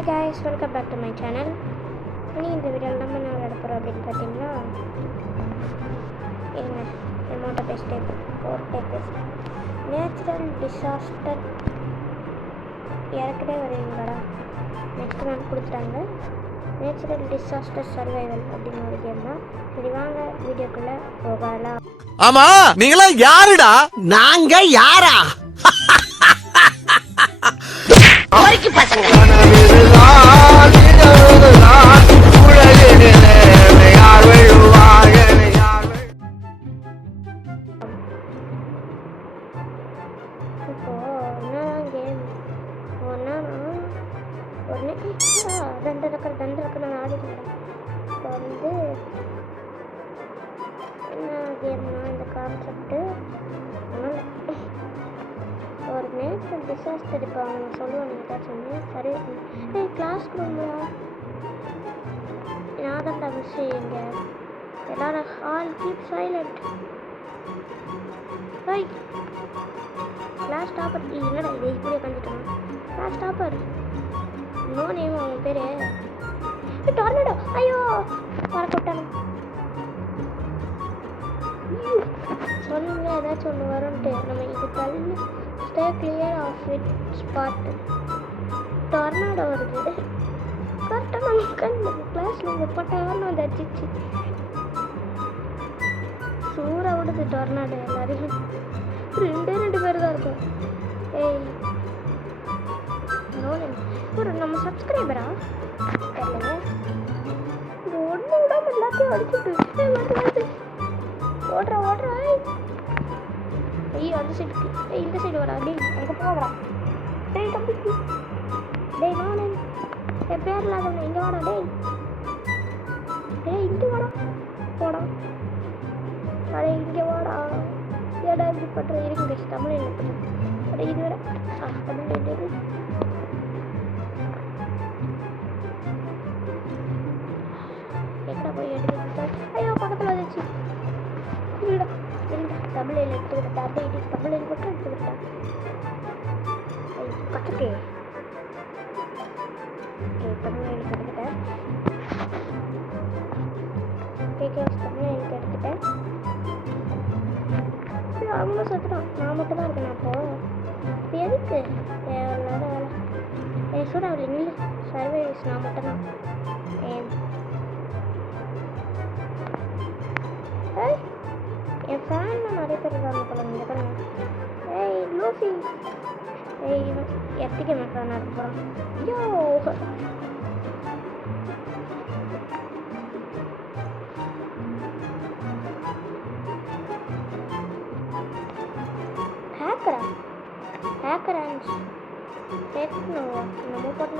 Hi guys, welcome back to my channel. இந்த வீடியோவில் நம்ம என்ன விளையாட போகிறோம் அப்படின்னு பார்த்தீங்கன்னா என்ன அமௌண்ட்டை பேசிட்டே நேச்சுரல் டிசாஸ்டர் இறக்கவே வருவீங்களாடா. நெக்ஸ்ட் நாள் கொடுத்துட்டாங்க நேச்சுரல் டிசாஸ்டர் சர்வைவல் அப்படின்னு ஒரு கேம் தான். சரி வாங்க வீடியோக்குள்ளே போகலாம். ஆமா நீங்களாம் யாருடா? நாங்க யாரா? இப்போ என்னதான் கேம் ஒன்றா உடனே தண்டை நான் ஆடிக்கிறேன். இப்போ வந்து என்ன கேம்னா இந்த கான்செப்ட்டு ஒரு நேச்சுரல் டிசாஸ்டர். இப்போ அவங்க சொல்லுவாங்க ஏதாச்சும் சரி கிளாஸ் ரூம்ல நான் தான் விஷயம் இங்கே எல்லாரும் all keep silent. Hi class topper என்னடா இது இப்படி உட்காந்துட்டோம். கிளாஸ் டாப்பர் நோ நேம் அவன் பேர் டொர்னடோ. ஐயோ வரக்கூட்டானு சொன்னீங்க ஏதாச்சும் ஒன்று வரும்ன்ட்டு நம்ம இது தள்ளி stay clear of it spot. Tornado வருது கரெக்டாக நம்ம உட்காந்து கிளாஸில் இந்த பட்டாரம் வந்து அடிச்சிச்சு சூறாக விடுது டொர்னாடோ. எல்லாரையும் ரெண்டு பேர் தான் இருக்கும். ஏய் ஒரு நம்ம சப்ஸ்கிரைபரா தெரியல இது ஒன்று விடாம எல்லாத்தையும் அடிச்சுட்டு ஓடுறா ஐயோ அந்த சைடுக்கு இந்த சைடு வரா. டேய் அங்கே போகடா. டேய் தம்பி டேய் நானே என் பேர் இல்லாதவன இங்கே வாடா. டேய் இங்கே வாடா போடா. அடே இங்கே வாடா. ஏடா இப்படி பண்ணுற இருங்க தமிழ் என்ன பண்ணுறேன். அடே இது வேற தமிழ் என்னது எங்கடா போய் எடுத்து ஐயோ பக்கத்தில் வந்துச்சு. இல்லைடா தமிழ் எடுத்துக்கிட்டா அப்படியே தமிழ் மட்டும் எடுத்துக்கிட்டா கற்றுக்கே. தமிழ் எடுத்துக்கிட்டேன் தமிழ் எடுத்துக்கிட்டேன். அவங்களும் சுற்றுறான் நான் மட்டும் தான் இருக்கேன். அப்போ எதுக்கு தேவையில்லாத வேலை. சூடாவில் இல்லை சர்வீஸ் நான் மட்டும்தான். என் ஃபேனில் நிறைய பேர் இருக்காங்க போல இந்த கடமை. ஏய் லூஃபி ஏய் இவன் எத்திக்க மாட்டான் அது போகிறான். ஐயோ ஹேக்கரான்ஸ் கேட்கணும் நம்ம பண்ண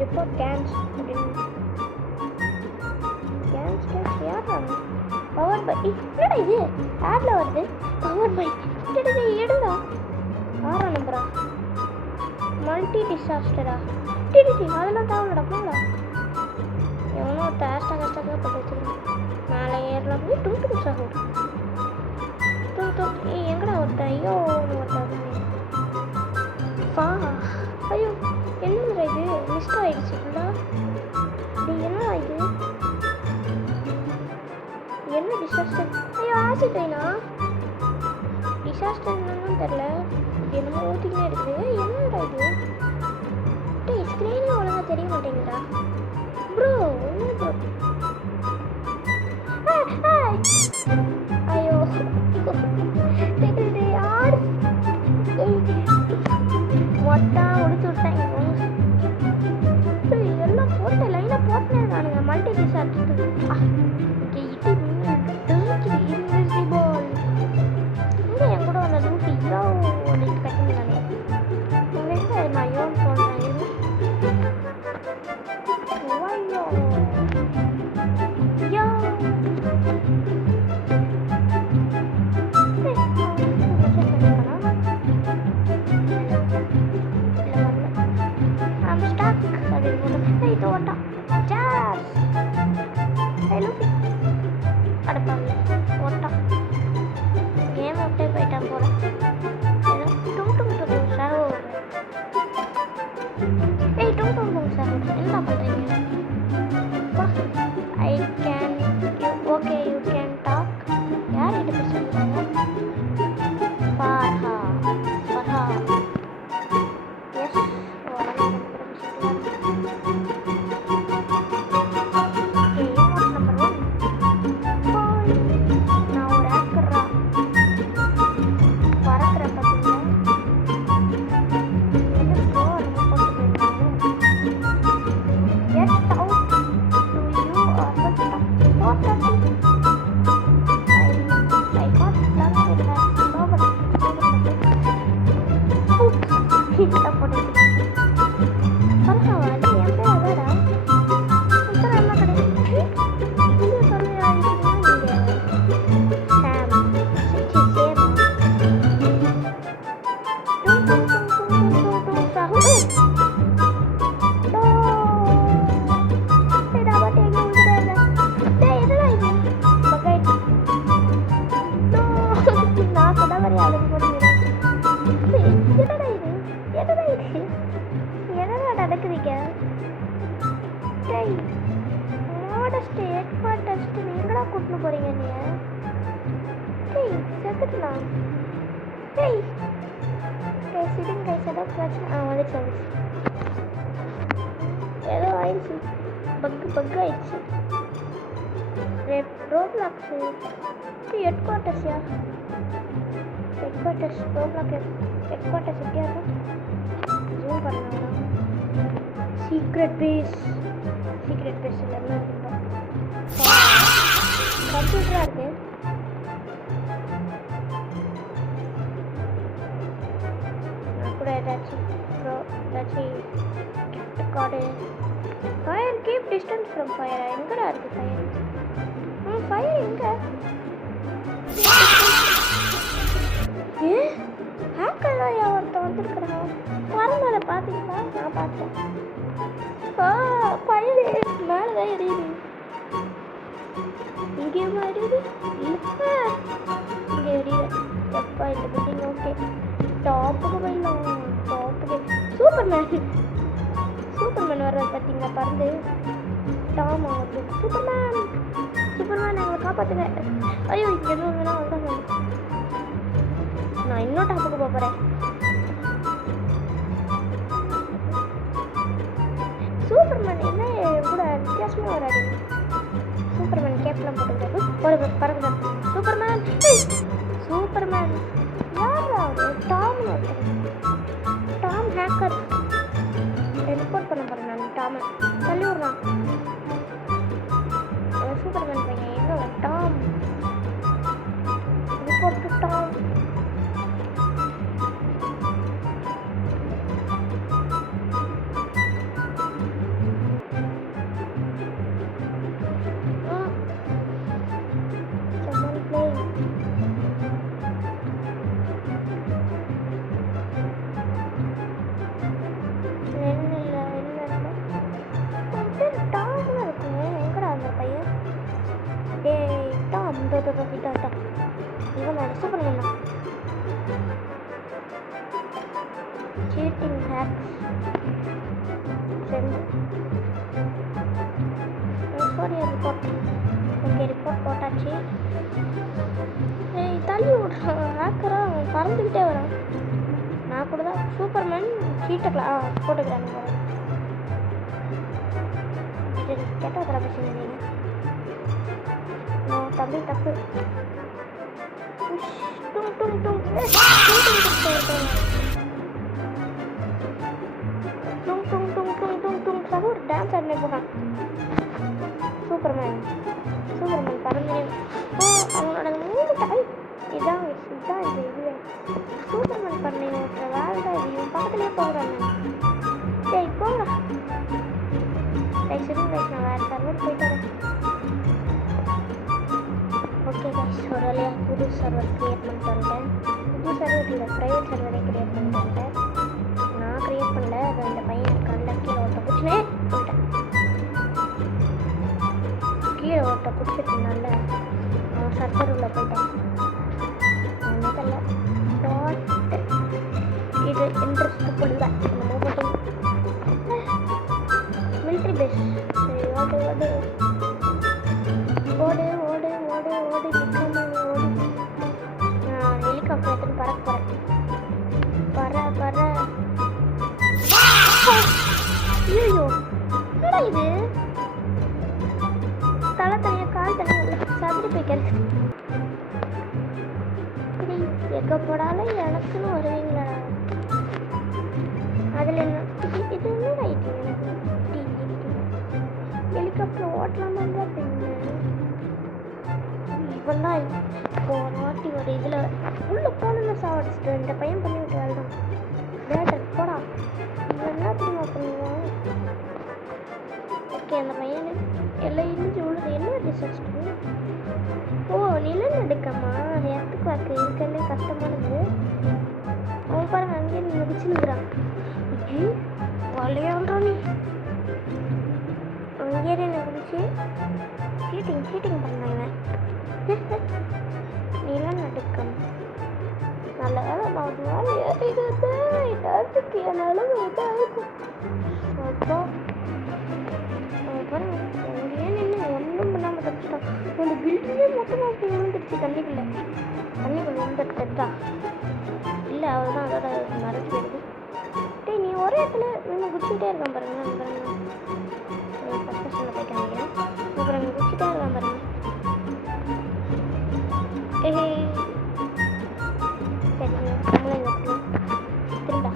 ரிப்போர்ட் கேன்ஸ் அப்படின்னு பவர் பை என்னடா இது ஆட்ல வருது. பவர் பை எடுடா. ஆறா நம்பரா மல்டி டிசாஸ்டரா டிடிசி அதெல்லாம் தேவையில்லடா போங்களா. எவனோ கஷ்டமாக போட்டு வச்சுருக்கேன். மேலே ஏறலாம் போய் டூ சாகும் எங்கடா ஒருத்தன். ஐயோ ஒருத்தன் ஐயோ என்னடா இது மிஸ்ட் ஆயிடுச்சு ஃபுல்லாக. இது என்னடா இது என்ன டிசாஸ்டர். ஐயோ ஆசிட் ஐனா டிசாஸ்டர் என்னன்னு தெரில. என்னமோ ஊற்றிக்கினே இருக்குது. என்னடா இது டேய் ஸ்க்ரீனே ஒழுங்காக தெரிய மாட்டேங்குதா ப்ரோ. என்ன ப்ரோ ஐயோ யார் மொட்டா உடிச்சு விட்டாங்க. எல்லாம் போட்ட லைனாக போட்டே இருக்கானுங்க மல்டி டிசாஸ்டர். இங்கே என் கூட வந்த லூட்டி இதோ அப்படின்னு கட்டினானே நான் யோன் போடுறேன். என்னடா இது? என்னடா நடக்குதுங்க? டேய், மாடஸ்ட் ஹெட் குவார்ட்டர்ஸ்க்கு நீங்களா கூட்டின்னு போறீங்க நீ? டேய், செத்துட்டலாம். டேய், டேய் சிடிங் கைஸ் ஏதோ பிரச்சனை. வந்துச்சு வந்துச்சு. ஏதோ ஆயிடுச்சு. பக் ஆயிடுச்சு. ரோப்ளாக்ஸ் ஹெட் குவார்ட்டர்ஸ்யா? Headquarters Roblox headquarters எப்படியா இருக்கும்? ஜூம் பண்ணலாம். சீக்ரெட் பேஸ் எல்லாமே இருக்குப்பா. கம்ப்யூட்டராக இருக்கு. நான் கூட ஏதாச்சும் gift card. Fire keep distance from fire. எங்கடா இருக்கு ஃபயர்? ஃபயர் எங்க? ஹேக்கர் தான் ஒருத்தன் வந்திருக்கிறான். வரல பார்த்தீங்களா? நான் பார்த்தேன். ஃபயர் மேலே தான் எரியுது. இங்கேயுமா எரியுது? இல்லை, இங்கே எரியுது. எப்பா இந்த பில்டிங் ஓகே. டாப்புக்கு போயிடலாம். டாப்புக்கு சூப்பர்மேன் வர்றது பார்த்தீங்களா? பறந்து டாம் ஆகுது. சூப்பர்மேன் எங்களை காப்பாற்றுங்க. ஐயோ, இங்கே எதுவும் வேணா வந்தாங்க. நான் இன்னும் டாப்புக்கு போகிறேன். சூப்பர்மேன் என்ன கூட வித்தியாசமாக வராது. சூப்பர்மேன் கேப்லாம் போட்டுக்கிட்டாரு. ஒரு பறந்து சூப்பர்மேன் யாரா? டாம்னு ஒருத்தர். Tom hacker. ரிப்போர்ட் பண்ண போகிறேன் நான். டாமை தள்ளி விட்றான். சூப்பர்மேன் பையன் எங்கே? Tom report to Tom. Cheating hacks sent. Sorry report. Okay, report போட்டாச்சு. தள்ளி விட்றான் ஹேக்கரா. அவன் பறந்துக்கிட்டே வரான். நான் கூட தான் சூப்பர்மேன் சீட்டக்கலாம் போட்டுக்கிறாங்க. சரி, கேட்டால் தர பேசுங்க. தம்பி தப்பு. ஒரு டான்ஸ் ஆடினே போகிறான் சூப்பர்மேன். பறந்து அவனோட மூணு டாய். இதான் இந்த இதுவே சூப்பர்மேன் பண்ணி ஓட்டுற வேலை தான். இது பக்கத்துலேயே போகிறாங்க. சரி போங்க. சரி நான் வேறு சர்வர் போயிட்டு வரேன். ஓகே கைஸ், ஒரு வழியாக புது சர்வர் க்ரியேட் பண்ணிட்டு வந்துட்டேன். புது சர்வர் இல்லை, ப்ரைவேட் சர்வரே க்ரியேட் பண்ணிட்டு வந்துட்டேன். நான் க்ரியேட் பண்ணல. அது இந்த பையன் கண்ணில் கீழே ஓட்ட பிடிச்சினே வந்துட்டேன். கீழே ஓட்ட பிடிச்சிருக்கனால அவன் சர்வர் உள்ள போயிட்டேன். ஒன்றும் இது இன்ட்ரெஸ்ட் புள்ள நம்ம மட்டும் மிலிட்ரி பேஸ். சரி, ஓடு ஓடு ஓடு ஓடு ஓடு ஓடு நிற்காமல் ஓடு. நான் ஹெலிகாப்டர் எடுத்துன்னு பறக்க போகிறேன். ஐயோ, என்னடா இது? தலை தனியாக கால் தனியாக சதுரி போய்க்கிறது. எங்கே போடாலும் எனக்குன்னு வருவீங்களா? அதில் என்ன இது என்னடா இது? எனக்கு ஹெலிகாப்டர் ஓட்டலாமா இருந்தால் பெண்ணு இவன் தான். இப்போ ஒரு வாட்டி ஒரு இதில் உள்ளே போனோன்னு சாவடிச்சிட்டு இந்த பையன் பண்ணி விட்டு வேலைதான். டேட்டர் போடா. இவன் என்ன தெரியுமா பண்ணுவான்? ஓகே, அந்த பையனு எல்லாம் இருந்து உள்ளது என்ன டிசாஸ்டர்? ஓ, நிலநடுக்கமா? அது இடத்துக்கு வாக்கு இருக்கிறதே கஷ்டமானது. அவன் பாருங்க அங்கேயே மிதிச்சுன்னுக்குறான். வளையாடுறான் நீ. அங்கேயே மிதிச்சு சீட்டிங் பண்ணாங்க. நிலநடுக்கம் நல்ல வேலை. நான் ஒரு நாள் ஏறிடுது. நேரத்துக்கு என் நிலவு எதாக இருக்கும். அப்பா அப்புறம் அங்கேயே நின்று ஒன்றும் பண்ணாமல் தப்பிச்சிட்டான். அந்த பில்டிங்கே மொத்தமாக போய் விழுந்துருச்சு தண்ணிக்குள்ளே விழுந்துட்டா. இல்லை அவ்வளோதான், அதோட மறைச்சி போயிடுது. டேய் நீ ஒரே இடத்துல நின்று குச்சிக்கிட்டே இருக்கான் பாருங்க. ஃபஸ்ட் ஸ்டேஷனில் போய் காமிக்கிறேன். அப்புறம் இங்கே குச்சிக்கிட்டே இருக்கான் பாருங்க. சரி நம்மளும் இங்கே திரும்பா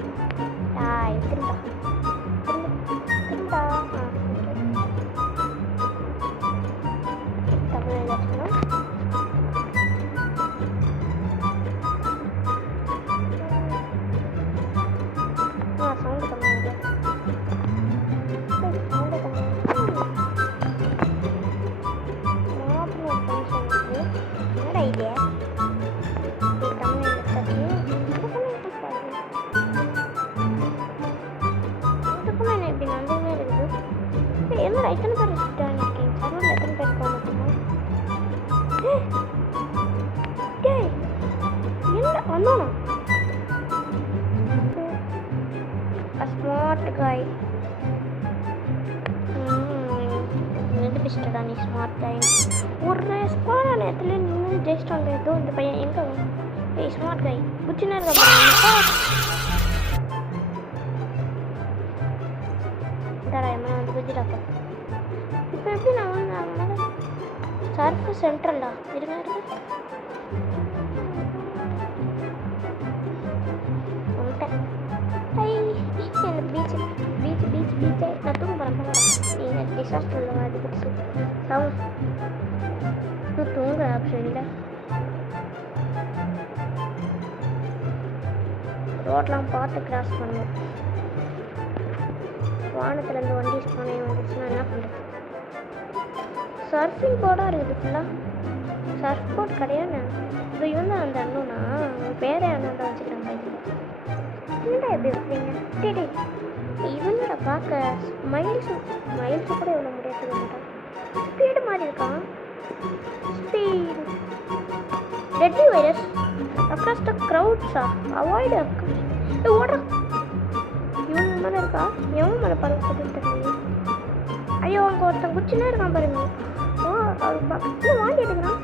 டாய் திரும்பா திரும்பா தமிழ் வச்சுக்கணும். சவுண்டு கம்மியாக சவுண்டு கம்மியாக என்னடா ஐடியா தமிழ் வச்சாச்சு. இதுக்குள்ள என்ன இப்படி நந்துமே இருக்குது. என்னடா இத்தனை பேர் வச்சுட்டான்னு இருக்கீங்க. சர்வரில் எத்தனை பேர் போக மாட்டோமா? டேய் என்னடா வந்தோண்ணா ஸ்மார்ட் காய் நிரூபிச்சிட்டடா நீ ஸ்மார்ட் காய். ஒரு ஸ்கூலான நேரத்துல நின்று ஜெயிச்சிட்டாங்க. ஏதோ இந்த பையன் எங்கே ஏய் ஸ்மார்ட் காய் குச்சினா இருக்கா எம்மா வந்து குச்சிட்டாப்பா. இப்போ எப்படி நான் வந்து சர்ஃபு சென்ட்ரல்டா இருங்க வந்துட்டேன். எனக்கு பீச்சு நான் தூங்க போகிறேன். நீங்கள் டிசாஸ்டரில் வாதி பிடிச்சி சாவும் நான் தூங்குற ஆப்ஷன் இல்லை. ரோட்லாம் பார்த்து கிராஸ் பண்ணணும். வானத்துலேருந்து வண்டி ஸ்பானே வந்துச்சுன்னா என்ன பண்ணுறது? சர்ஃபிங் போர்டாக இருக்குது ஃபுல்லாக. சர்ஃப் போர்ட் கிடையாது. இது இவன் தான் அந்த அண்ணனா அவன் பேரே அண்ணன் தான் வச்சுக்கிறான் பைக்கில். என்னடா எப்படி வைக்கிறீங்க? டே இவனோட பார்க்க மைல்ஸு கூட இவ்வளோ முடியாது மாட்டான். ஸ்பீடு மாதிரி இருக்கான். Speed deadly virus across the க்ரௌட்ஸா அவாய்டு ஓடுறா. இவன் மேலே இருக்கா? எவன் மேலே பறக்க தெரியல. ஐயோ அங்கே ஒருத்தன் குச்சினே இருக்கான் பாருங்க. ஓ அவர் பக்கத்தில் வாந்தி எடுக்கிறான்.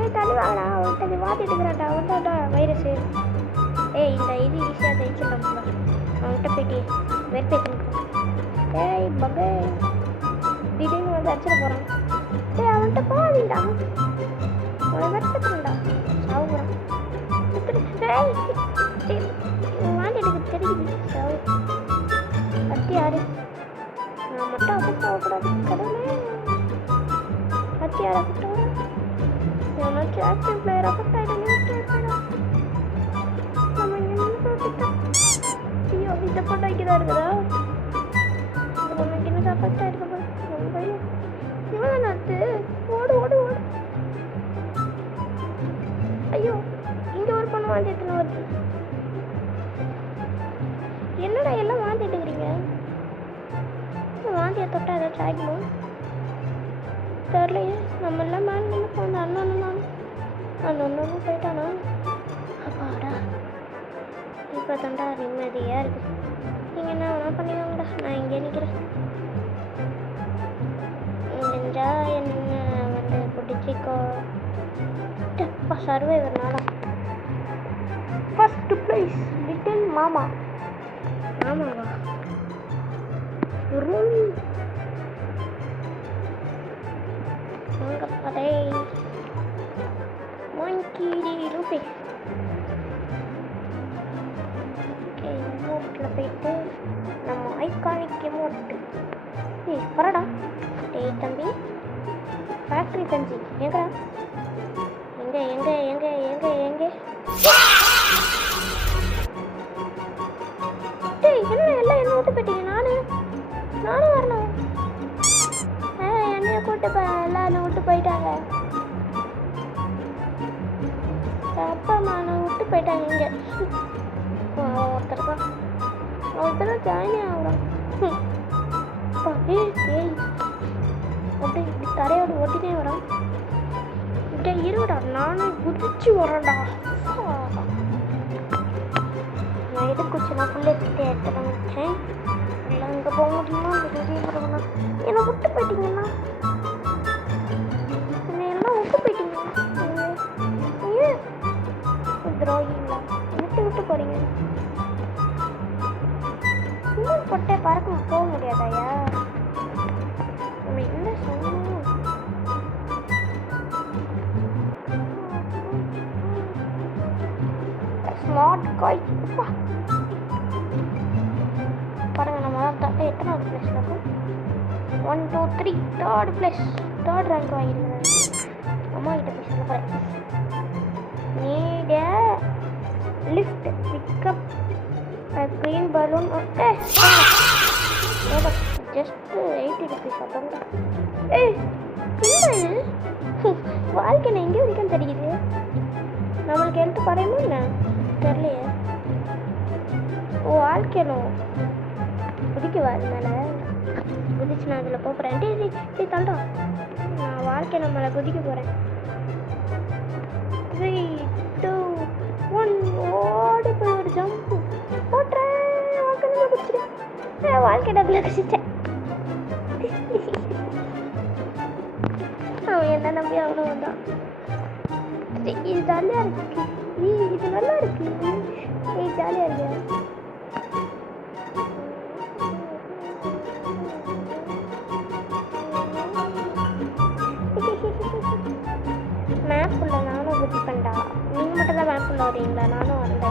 ஏய் தள்ளி வாங்கடா ஒருத்தன் வாந்தி எடுக்கிறான்டா. அவன்தான்டா வைரஸு. ஏய் இந்த இது ஈஸியாக தைச்சிடலாம் போல. அவன்கிட்ட போயிட்டு வெறுப்பேற்றிருக்கான். ஏய் பகே திடீர்னு வந்து அடிச்சிட போகிறான். ஏய் அவன்கிட்ட போவாதீண்டா. அவனை வெறுப்பேற்றுண்டா சாவுறான். வாந்தி எடுக்க தெரியுது சாவு. கத்தி யாரு? நான் மட்டும் அப்படி சாகக்கூடாது கடவுளே. கத்தி யாரை கூப்பிட்டு எவனாச்சும் ஆக்ஷன் பிளேயர் அஃபெக்ட் ஆகிடும். நம்ம இங்கே தோத்துட்டோம். ஐயோ இந்த போட்டோ இங்கே தான் இருக்குதா? நம்ம இங்கே தான் அஃபெக்ட் ஆகிருக்க போய் இவன் நட்டு ஓடு ஓடு ஓடு. ஐயோ இங்கே ஒரு பொண்ணு வாந்தி எடுத்துன்னு வருது. என்னடா எல்லாம் வாந்தி எடுக்கிறீங்க? வாந்தியை தொட்டா ஏதாச்சும் ஆகிடும் தெரியலையே. நம்ம எல்லாம் மேலே நின்று போன அண்ணனும் போயிட்டானா? அப்பாடா இப்போ தாண்டா நிம்மதியாக இருக்குது. நீங்கள் என்ன வேணா பண்ணிக்கோங்கடா, நான் இங்கே நிற்கிறேன். முடிஞ்சா என்ன வந்து பிடிச்சிக்கோ. அப்பா சர்வைவர்னால ஃபர்ஸ்ட் ப்ரைஸ் லிட்டில் மாமா. ஆமாவா ரூம் அங்கே படை வாங்கிடி ரூபி. ஓகே எமோட்டில் போயிட்டு நம்ம ஐகானிக் எமோட்டு. ஏய் பரடா. டேய் தம்பி ஃபேக்ட்ரி தஞ்சி எங்கடா? எங்கே எங்கே எங்கே எங்கே எங்கே? டேய் என்ன எல்லாம் என்ன விட்டு போயிட்டீங்க? நானும் வரணும். என்னைய கூட்டு எல்லாம் விட்டு போயிட்டாங்க. அப்பா அம்மா விட்டு போயிட்டாங்க. இங்கே ஒருத்தர் தான் அவன் இப்போ தான் ஜாயின் ஆகுறான். ஏய் அப்படி இப்படி தரையோடு ஓட்டினே வரான். இப்படியே இருடா நானும் குதிச்சு வரேன்டா. நான் எது குச்சினா ஃபுல் எடுத்துகிட்டே எடுத்துட வச்சேன். இல்லை இங்கே போக முடியுமா தெரியல. என்னை விட்டு போயிட்டீங்கன்னா என்னெல்லாம் விட்டு போயிட்டீங்க. ஏன் துரோகிங்களா விட்டு போகிறீங்க? இன்னும் பொட்டை பறக்க போக முடியாதாயா? நம்ம என்ன சொல்லணும்? ஸ்மார்ட் காய் பாருங்க. நம்ம தான் எத்தனாவது பிளேஸில் இருக்கும்? 1 2 3 தேர்ட் பிளேஸ், தேர்ட் ரேங்க் வாங்கியிருந்தேன். அம்மா கிட்ட போய் சொல்ல போகிறேன். நீட lift pickup green balloon. Just 80 rupees அப்போ. ஏய் என்ன வாழ்க்கை எங்கே வரைக்கும் தெரியுது? நம்மளுக்கு எடுத்து பறையுமா என்ன தெரியலையே. ஓ வாழ்க்கையிலும் குதிக்கவா? அது மேலே குதிச்சு நான் அதில் போகிறேன். டே தள்ளுறோம். நான் வாழ்க்கை நம்மளை குதிக்க போகிறேன். 3 2 1 ஓடி போய் ஒரு ஜம்ப்பு போட்டுறேன். வாழ்க்கை குதிச்சிட்டேன். வாழ்க்கை டப்பில் குதிச்சிட்டேன். அவன் என்ன நம்பி அவனும் வந்தான். இது ஜாலியாக இருக்கு. இது நல்லா இருக்கு. ஜாலியாக இருக்கு. மேப்புள்ள நானும் குதிப்பேன்டா. நீங்கள் மட்டும் தான் மேப்புள்ள வரீங்களா? நானும் வரேன்டா.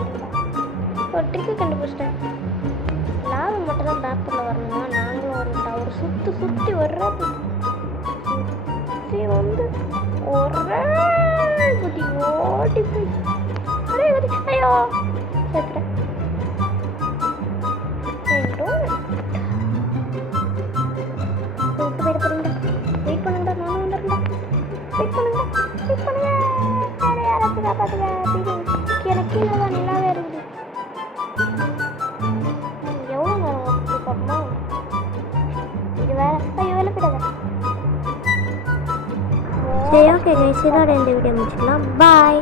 ஒரு ட்ரிக்கு கண்டுபிடிச்சிட்டேன். லாபம் மட்டும் தான் மேப்புள்ள வரணுமா? நாங்களும் வரேன்டா. ஒரு சுற்றி வர்ற வந்து ஒரே குதி ஓடி போய் ஐயோ சேர்த்துறேன். விட்டு போயிட போறீங்களா? வெயிட் பண்ணுங்கடா. நானும் வந்துடுறேன்டா. வெயிட் பண்ணுங்க. யாராச்சும் காப்பாத்துங்க. எனக்கு கீழே தான் நிலாவே இருக்குது. எவ்வளோ நேரம் பார்ப்போமா? இது வேற. ஐயோ வேலை போயிடாத. சரி ஓகே கைஸ், இதோட இந்த வீடியோ முடிச்சுக்கலாம். பாய்.